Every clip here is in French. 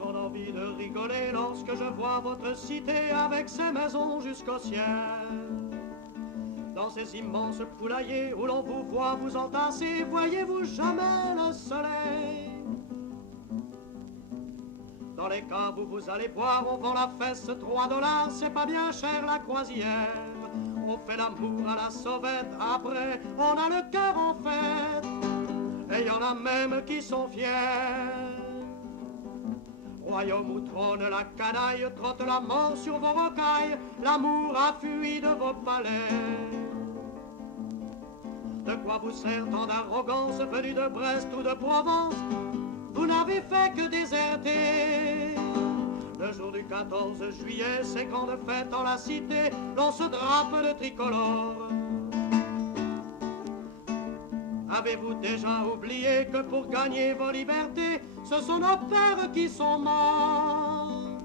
grande envie de rigoler lorsque je vois votre cité avec ses maisons jusqu'au ciel. Dans ces immenses poulaillers où l'on vous voit vous entasser, voyez-vous jamais le soleil? Dans les caves où vous allez boire, on vend la fesse 3 $, c'est pas bien cher la croisière. On fait l'amour à la sauvette, après on a le cœur en fête. Et y en a même qui sont fiers. Royaume où trône la canaille, trotte la mort sur vos rocailles, l'amour a fui de vos palais. De quoi vous sert tant d'arrogance venue de Brest ou de Provence? Vous n'avez fait que déserter. Le jour du 14 juillet, c'est grande fête en la cité, l'on se drape de tricolore. Avez-vous déjà oublié que pour gagner vos libertés, ce sont nos pères qui sont morts?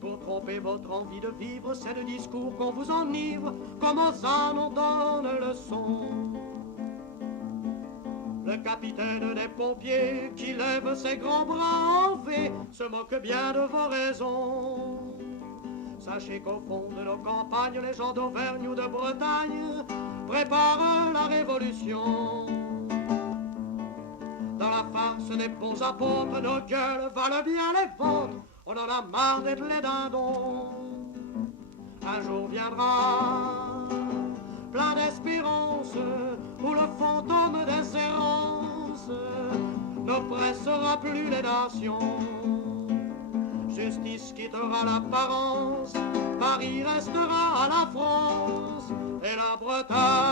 Pour tromper votre envie de vivre, c'est le discours qu'on vous enivre, comme aux ânes on donne leçon. Le capitaine des pompiers qui lève ses grands bras en V se moque bien de vos raisons. Sachez qu'au fond de nos campagnes, les gens d'Auvergne ou de Bretagne préparent la révolution. Dans la farce des bons apôtres, nos gueules valent bien les vôtres. On en a marre d'être les dindons. Un jour viendra, plein d'espérance, où le fantôme des errances n'oppressera plus les nations. Justice quittera l'apparence, Paris restera à la France et la Bretagne